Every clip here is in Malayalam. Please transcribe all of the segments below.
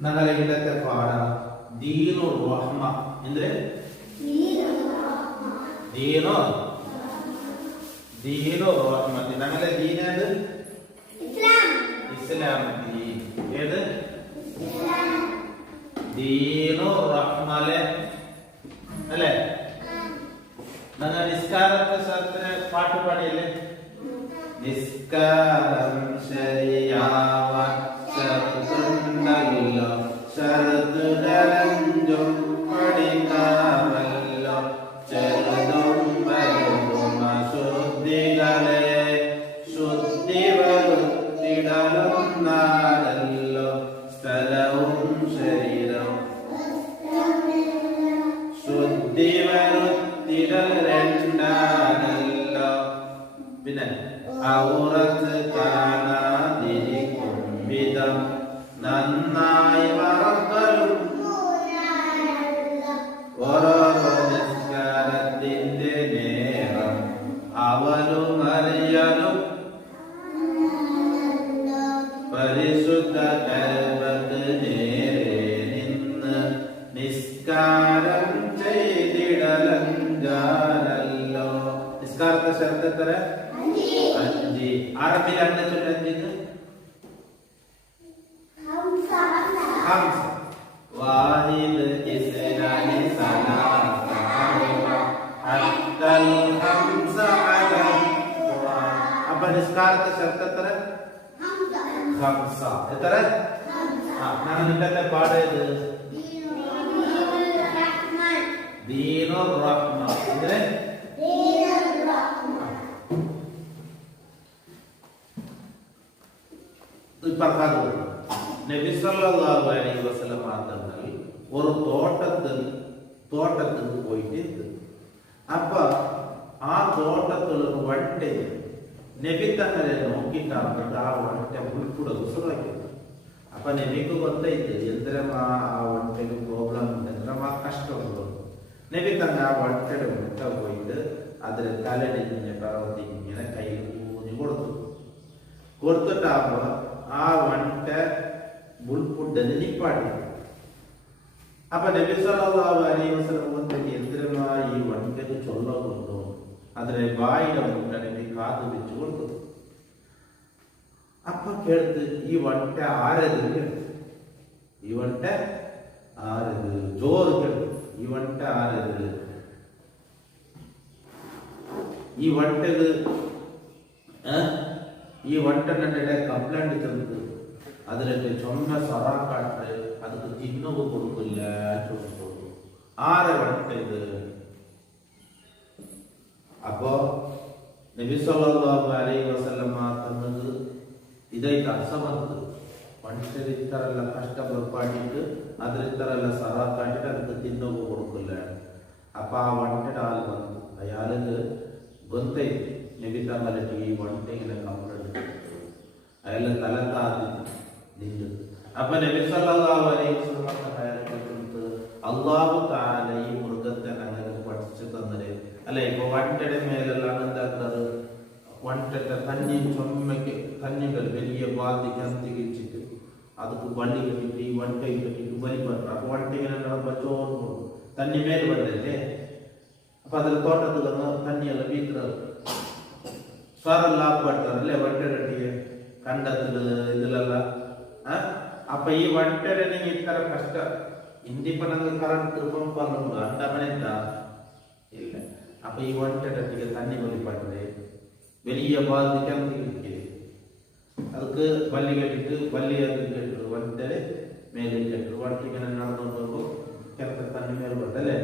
ನಗಲೆ ಇಲ್ಲത്തെ ಪಾಡ ದೀನು ರಹ್ಮ ಅಂದ್ರೆ ದೀನು റഹ്മത്ത് ഞങ്ങളെ ദീൻ ഏത് ഇസ്ലാം ഏത് ദീനു റഹ്മലെ അല്ലേ ഞങ്ങൾ നിസ്കാരത്തെ സ്ഥലത്തിന് പാട്ട് പാടിയല്ലേ നിസ്കാരം ശരിയാവാൻ ഷർത്തുണ്ടല്ലോ ഷർത്തുകളഞ്ചും പഠിക്കാമല്ലോ ചെറുതും വലുതും അശുദ്ധികളെ ശുദ്ധി വരുത്തിടലും നാടല്ലോ സ്ഥലവും ശരീരവും ശുദ്ധി വരുത്തിടൽ രണ്ടാണല്ലോ പിന്നെ ഔറത്ത് കാണാതിരിക്കും വിധം നന്നായി മറക്കലും ഓരോരോ നിസ്കാരത്തിന്റെ നേരം അവലും അറിയലും പരിശുദ്ധ കൽബത്ത് നേരെ നിന്ന് നിസ്കാരം ചെയ്തിടലങ്കാരല്ലോ നിസ്കാരത്തെ ശബ്ദത്തര അഞ്ച് അറബിൽ അഞ്ച് അഞ്ചിന് വാഹിദ് ഇസ്നാനി സലാസ ഹത്തൽ ഹംസ അലം അപ്പൊ നിസ്കാരത്തെ ശബ്ദത്തര ഹംസ എത്ര ഞാൻ നിന്റെ പാടേത് ദീനുർ റഹ്മ ಅಂದ್ರೆ പ്രകാരം നബി സല്ലല്ലാഹു അലൈഹി വസല്ലം തങ്ങൾ ഒരു തോട്ടത്തിൽ പോയിട്ട് അപ്പ ആ തോട്ടത്തിൽ ഒരു വണ്ടേ നബി തങ്ങളെ നോക്കിയിട്ടാണ് ആ വണ്ട ഉൾക്കൂടെ ഉസുറാക്കിയത് അപ്പൊ നബിക്ക് ಗೊತ್ತಾಯ್ತು ಎಂದ್ರಮಾ ಆ വണ്ടയിൽ പ്രോബ്ലം ಎಂದ್ರമಾ കഷ്ടമുള്ളൂ നബി തങ്ങൾ ആ വണ്ടയുടെ മുട്ട പോയിട്ട് അതിൽ തലടിഞ്ഞ് പർവ്വതി ഇങ്ങനെ കയ്യിൽ ഊന്നി കൊടുത്തിട്ടാകുമ്പോ ആ വണ്ട മുൾപ്പുണ്ടന് നിപ്പാടി അപ്പൊ നബി സല്ലല്ലാഹു അലൈഹി വസല്ലം എന്തിനാ ഈ വണ്ടക്ക് ചൊല്ലുന്നു അതിനെ വായുടെ മുട്ടനെ കാതു വെച്ച് കൊടുത്തു അപ്പൊ കേൾത്ത് ഈ വണ്ട ആരത് ഈ വണ്ട ആരത് ജോറ് കേൾത്ത് ഈ വണ്ട ആരത് ഈ വണ്ടത് ഈ വണ്ടന്റെ കംപ്ലൈന്റ് ചെറുത് അതിന്റെ ചൊന്ന സറാക്കാട്ട് ಅದಕ್ಕೆ ತಿನ್ನೋದು ಕೊಡುತ್ತಿಲ್ಲ ಚೊಂದು ಆರೆ ವಂಟ ಇದು ಅಪ್ಪೋ ನಬಿ ಸಲ್ಲಲ್ಲಾಹು ಅಲೈಹಿ ವಸಲ್ಲಂ ತನ್ನದು ಇದೈತ ಅಸಮಂತ ಮನುಷ್ಯರಿದ್ದರೆಲ್ಲ ಕಷ್ಟ ಬರ್ಪಾಡಿಟ್ಟು ಅದರಿದ್ದರೆಲ್ಲ ಸರಾಕಾಟಿಟ್ಟು ಅದಕ್ಕೆ ತಿನ್ನೋದು ಕೊಡುತ್ತಿಲ್ಲ ಅಪ್ಪ ಆ ವಂಟದ ಹಾಲು ಬಂತು ಆ ಹಾಲಿಗೆ ಗೊತ್ತೈತಿ ನಬಿ ತಮ್ಮಲ್ಲಿ ಈ ವಂಟೆಗಿನ ಕಂಪ್ಲೇಂಟ್ ಅವೆಲ್ಲ ತಲತಾದಿತ್ತು ನಿಂದು അപ്പൊ നബി സല്ലല്ലാഹു അലൈഹി വസല്ലം പറയുന്നത് അല്ലാഹു തആല ഈ മൃഗത്തെ ഞങ്ങൾക്ക് പഠിച്ചു തന്നത് അല്ലെ ഇപ്പൊ വണ്ടയുടെ മേലെല്ലാം എന്താക്കുന്നത് വണ്ടത്തെ തന്നി ചൊമ്മയ്ക്ക് തന്നികൾ വലിയ ബാധി കത്തിച്ചിട്ട് ಅದಕ್ಕೆ ಬಳ್ಳಿ ಕಟ್ಟಿಟ್ಟು ಈ ಒಂಟೆ ಕಟ್ಟಿಟ್ಟು ಬಲಿ ಬರ್ತಾರೆ ಅപ്പൊ ಒಂಟೆಗೆ ಬಚ್ಚೋರು ತನ್ನಿ ಮೇಲೆ ಬಂದೈತೆ ಅപ്പൊ ಅದ್ರ ತೋಟದ ತನ್ನಿ ಎಲ್ಲ ಬೀತ್ರ ಸ್ವರೆಲ್ಲ ಹಾಕ್ಬಡ್ತಾರಲ್ಲೇ ಒಂಟೆ ರಟ್ಟಿಗೆ ಕಂಡத்துல ಇದೆಲ್ಲ ಅಪ್ಪ ಈ ಒಂಟೆರೆ ಈ ತರ ಕಷ್ಟ ಇಂಡಿಪೆಂಡೆಂಟ್ ಕರೆಂಟ್ ಪಂಪ್ ಉಂಟು ಅಂಡ ಮನೆಯಿಂದ ಇಲ್ಲ ಅಪ್ಪ ಈ ಒಂಟೆಗೆ ತಣ್ಣಿ ಬಲಿ ಪಟ್ಟರೆ വലിയ ബാധിക്കാൻ ಅದಕ್ಕೆ ಬಲ್ಲಿ ಕಟ್ಟಿಟ್ಟು ಬಲ್ಲಿ ಕಟ್ಟರು ಒಂಟೆ ಮೇಲೆ ಕಟ್ಟರು ಒಂಟಿಗೆ ನಡೆದು ಕೆಲಸ ತಣ್ಣಿ ಮೇಲೆ ಬರ್ತದೆ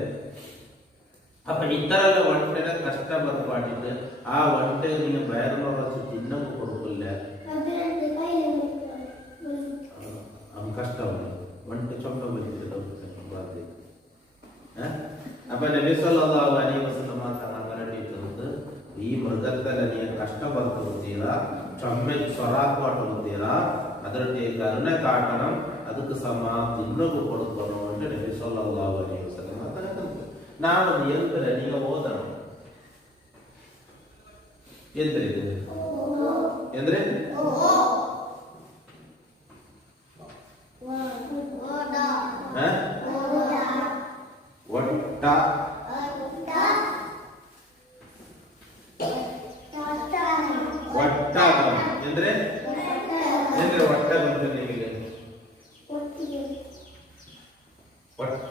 ಅಪ್ಪ ಈ ತರ ಎಲ್ಲ ಒಂಟೆನ ಕಷ್ಟ ಬರ್ಪಾಡಿಟ್ಟು ಆ ಒಂಟೆ ನೀನು ಬಯರ್ನೋ ರಸಿ ತಿನ್ನಕ್ಕೂ ಕೊಡುತ್ತಿಲ್ಲ ಕಷ್ಟವನ್ನು ಒಂಟೆ ಚೊಂಬ ಬಂದಿದೆ ಅപ്പൊ നബി സല്ലല്ലാഹു അലൈഹി വസല്ലം തങ്ങളുടെ ഈ മൃഗത്തിൽ നീ കഷ്ടപ്പെടുത്തുക ചൊമ്മ സ്വറാക്കുവാട്ടുക ಅದರಲ್ಲಿ ಕರುಣೆ ಕಾಟണം ಅದಕ್ಕೆ ಸಮ ತಿನ್ನೋಕು ಕೊಡುತ್ತನೋ ಅಂತ ನಬಿ ಸಲ್ಲಲ್ಲಾಹು ಅಲೈಹಿ ವಸಲ್ಲಂ ಮಾತಾಡ್ತಾರೆ ನಾನು ಎಂದರೆ ನೀವು ಓದണം ಎಂದ್ರೆ ಎಂದ್ರೆ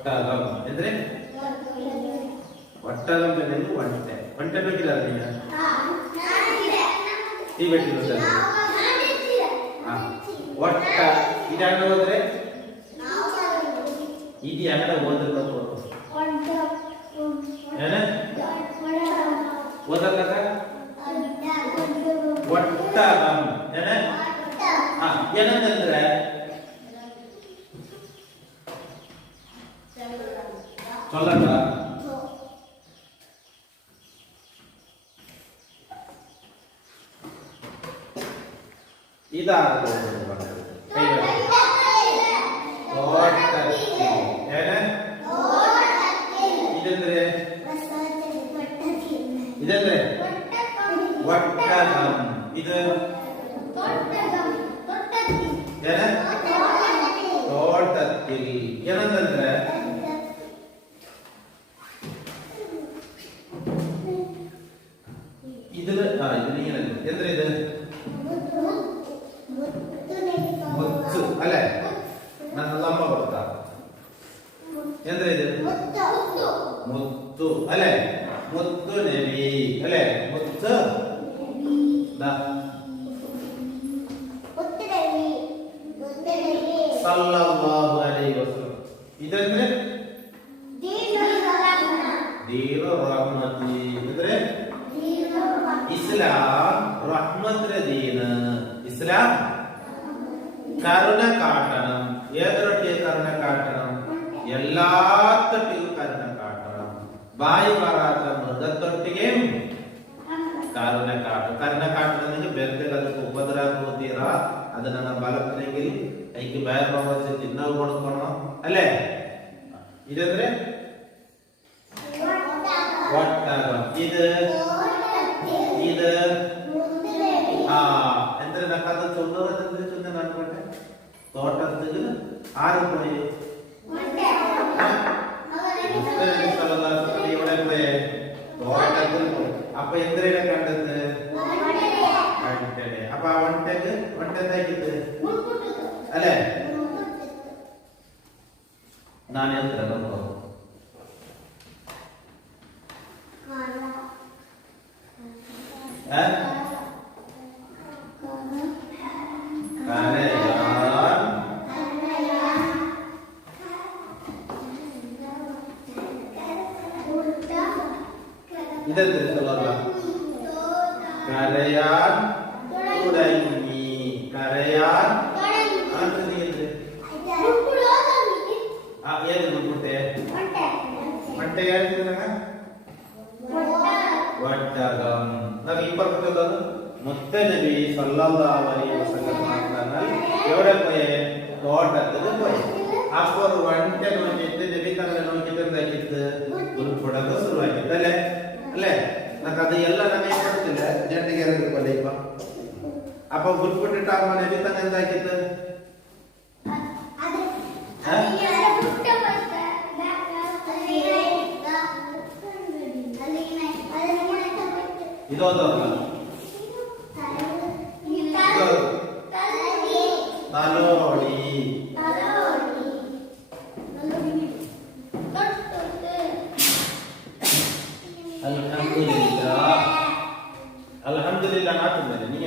ಒಟ್ಟಗಂ ಅಂದ್ರೆ ಒಟ್ಟಗಂ ಬೆನ್ನೆಲು ಒಂಟೆ. ಒಂಟೆ ಬೇಕಿಲ್ಲ ನಿಮಗೆ? ಈ ಬೇಕಿಲ್ಲ. ಒಟ್ಟ ಇದು ಹೆಂಗ ಹೋದ್ರೆ ಇದು ಹೆಂಗ ಓದಲ್ಲ ಏನ ಓದಲ್ಲ ಒಟ್ಟಗಂ ಏನ ಏನಂದ್ರೆ சொல்லட்டா இதாக ಇದಂದ್ರೆ ಒಟ್ಟಗಂ ಇದು ಏನ ತೋಟത്തിൽ ಏನಂದ್ರೆ ഇതില് ഇതിന് ഇങ്ങനെ എന്താ ഇത് മുത്ത് അല്ലെ നമ്മ കൊടുത്ത എന്താ ഇത് മുത്തു അല്ലെ മുത്തു നബി അല്ലെ മുത്ത് സല്ലല്ലാഹു അലൈഹി വസല്ലം ഇതെന്ത് ദീനുർ റഹ്മത്തി ഇതെന്ത് ഇസ്ലാം റഹ്മത്തിന്റെ ദീന് ഇസ്ലാം കരുണ കാട്ടണം ഏതൊക്കെ കരുണ കാട്ടണം എല്ലാത്തൊട്ടിಗೂ കരുണ കാട്ടണം ಬಾಯಿ ಬರಾತ ಮೃಗತ್ತೊಟ್ಟಿಗೆ ಕರುಣ ಕಾಟ ಕರುಣ ಕಾಟನಿಗೆ ಬೆರ್ತೆಗೆ ಅದಕ್ಕೆ ಉಪದ್ರ ಹೋಗ್ತೀರಾ ಅದು ನನ್ನ ಬಲಪನೆಗೆ ಐಕೆ ಬೇರೆ ಹೋಗಿ ತಿನ್ನೋ ಕೊಡ್ಕೊಳೋ ಅಲ್ಲೇ ಇದಂದ್ರೆ ಒಟ್ಟಾಗ ಇದು ഇത് എന്തൊരു കഥ ചൊല്ലുന്നത് നടക്കട്ടെ തോട്ടത്തിൽ ആര് പോയി എവിടെ പോയേ തോട്ടത്തിൽ പോയി അപ്പൊ എന്തിനെ കണ്ടത് അപ്പൊ ആ വണ്ടക്ക് വണ്ടെന്താക്കിട്ട് അല്ലെ ഞാൻ എത്ര നോക്കോ കരയാൻ തുടങ്ങി കരയാൻ ഏത് കുട്ടെ ഒട്ടകം ഇപ്പുറത്തുള്ളത് മുത്തനബി സല്ലല്ലാഹു അലൈഹി വസല്ലം എവിടെ പോയേ തോട്ടത്തിൽ പോയി അപ്പൊ ഒരു വണ്ട നോക്കിയിട്ട് നബി തങ്ങളെ നോക്കിയിട്ട് എന്താക്കിട്ട് ഉൾപ്പെടാൻ ശുരുവാക്കിട്ട് അല്ലേ അല്ലേ അത് എല്ലാം നಮಗೆ കൊടുത്തില്ല ജണ്ടിಗೆ ಇರಬೇಕಲ್ಲ ಇಪ್ಪ ಅಪ್ಪ ಉಲ್ಪಟ್ಟಿಟ್ಟ ನಬಿ ತನ್ನ എന്താക്കിട്ട് ಇದೊಂದಲ್ಲ തലോടി അൽഹംദുലില്ലാഹ് നാട്ടുന്നത് നീ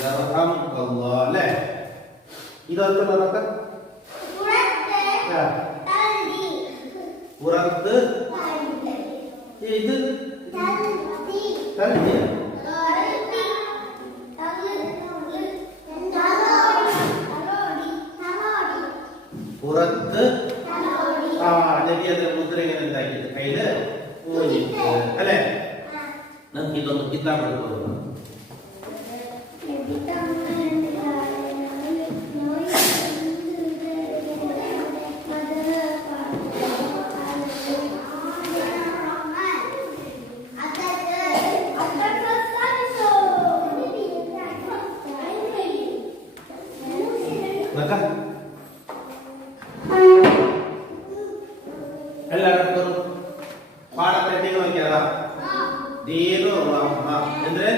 യർഹമുക്കല്ലാഹ് അല്ലേ ഇതൊക്കെ നമുക്ക് പുറത്ത് ഇത് തൽബിയ പുറത്ത് നബി അതിന്റെ മുദ്ര ഇങ്ങനെ എന്താക്കിയിട്ട് കയ്യില് ഊഞ്ഞിട്ട് അല്ലെ നമുക്ക് ഇതൊന്ന് കിതാബ് എടുക്കുന്നു എല്ലാവർക്കും പാഠത്തെട്ടി നോക്കിയാ ദീനു റഹ്മ ಅಂದ್ರೆ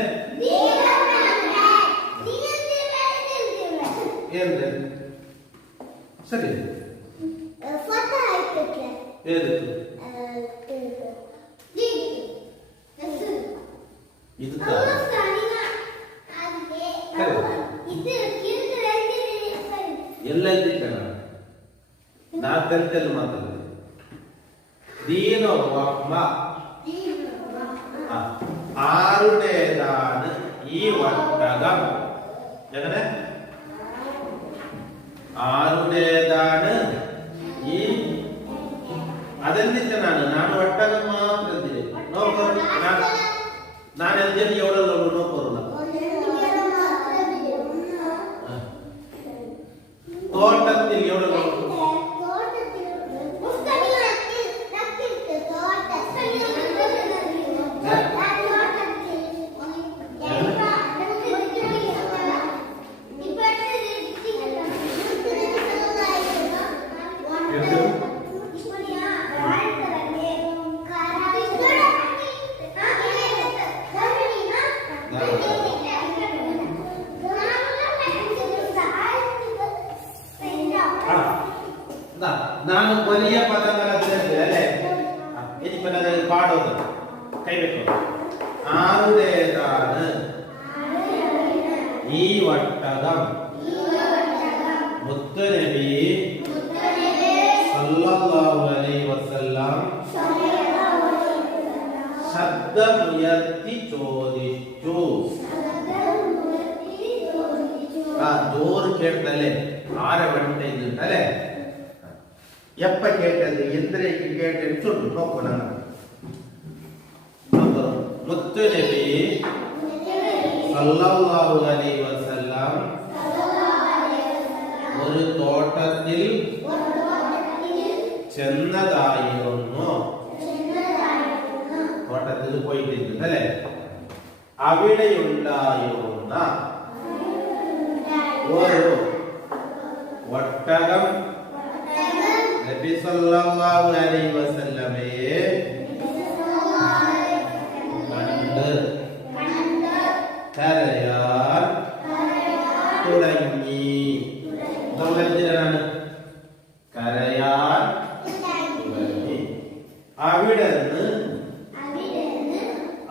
എന്ത് ಸರಿ ಏದು ಇದು ಎಲ್ಲ ಇದ್ದಿದ್ದ ನಾ ಕಲಿತಲ್ಲಿ ಮಾತಾಡ ದೀನೋ ವಕ್ಮ ആരുടേതാണ് ഈ ഒട്ടകം എങ്ങനെ ആരുടേതാണ് ഈ അതെന്തിനാണ് ഞാൻ ഒട്ടകം മാത്രം നോക്കൂ ഞാൻ എന്തിനു എവിടെ നോക്കറില്ല തോട്ടത്തിൽ എവിടെ നോക്കും ನಾನು ಕೊನೆಯ ಪದಗಳ ಅಲ್ಲೇ ಇದಿಪ್ಪ ಪಾಡೋದು ಕೈಬೇಕು ആരുടേതാണ് ഈ ഒട്ടകം മുത്തുനബി സല്ലല്ലാഹു അലൈഹി വസല്ലം ശബ്ദമുയർത്തി ചോദിച്ചു ജോറ് കേട്ടല്ലേ ആരെ വണ്ട ഇതുണ്ടല്ലേ എപ്പ കേട്ടത് എന്തിനേക്ക് കേട്ടെന്ന് ചൊല്ലു നോക്കൂ മുത്തുനബി സല്ലല്ലാഹു അലൈഹി വസല്ലം ഒരു തോട്ടത്തിൽ ചെന്നതായിരുന്നു തോട്ടത്തിൽ പോയിട്ടുണ്ട് അല്ലേ അവിടെയുണ്ടായിരുന്ന ഒരു ഒട്ടകം നബി സല്ലല്ലാഹു അലൈഹി വസല്ലമയെ കണ്ട് കരയാൻ തുടങ്ങി. കരയാൻ തുടങ്ങി. അവിടെ നിന്ന്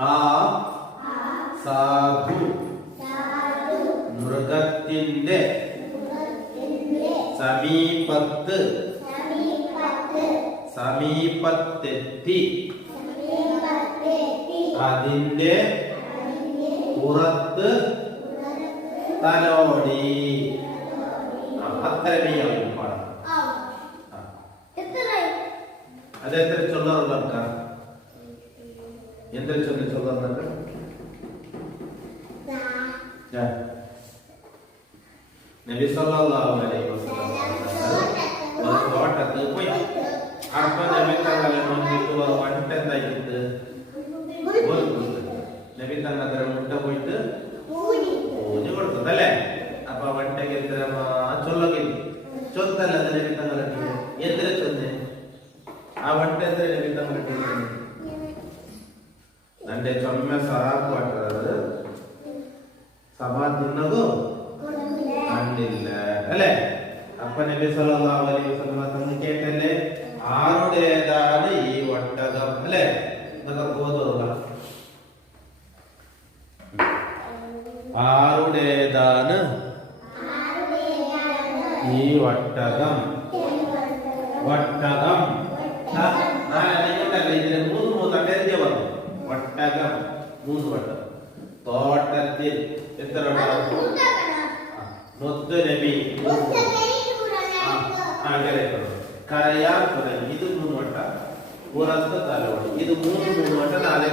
ആ സാധു മൃഗത്തിന്റെ സമീപത്തെത്തി അതിന്റെ പുറത്ത് തലോടി. അത്രയും പാടാം. അതെത്ര ചൊല്ലാറുള്ള ആൾക്കാർ എന്തൊരു ചൊല്ലാറുണ്ട്? നബി സല്ലല്ലാഹു അലൈഹി വസല്ലം തോട്ടത്തിൽ പോയി. അപ്പൊ നബി തങ്ങൾക്ക് വണ്ട എന്തായിട്ട് നബി തങ്ങൾ മുട്ട പോയിട്ട് പൂജ കൊടുത്തതല്ലേ. അപ്പൊ വണ്ടക്ക് എത്ര ചൊല്ലകില്ല ചൊത്തല്ല നബി തങ്ങൾ എത്ര ചൊന്നെ ആ വണ്ട എത്ര നബി തങ്ങൾ നന്റെ ചൊമ്മ സറാപ്പ് പാട്ടത് സഭാ തിന്നതു കണ്ടില്ല അല്ലേ. അപ്പൊ നബി സല്ലല്ലാഹു അലൈഹി വസല്ലം തങ്ങൾ കേട്ടല്ലേ ആരുടേതാണ് ഈ ഒട്ടകം അല്ലേ എന്നൊക്കെ ബോധമുള്ള ആരുടേതാണ് ഈ ഒട്ടകം. ഒട്ടകം ഇതിന് മൂന്ന് പേര് പറഞ്ഞു. ഒട്ടകം 3 വട്ടം. തോട്ടത്തിൽ എത്ര മുത്തുനബി കരയാൻ തുടങ്ങി. ഇത് 3 വട്ടം. പുറത്ത് തലോടി. ഇത് 3 വട്ടം. 4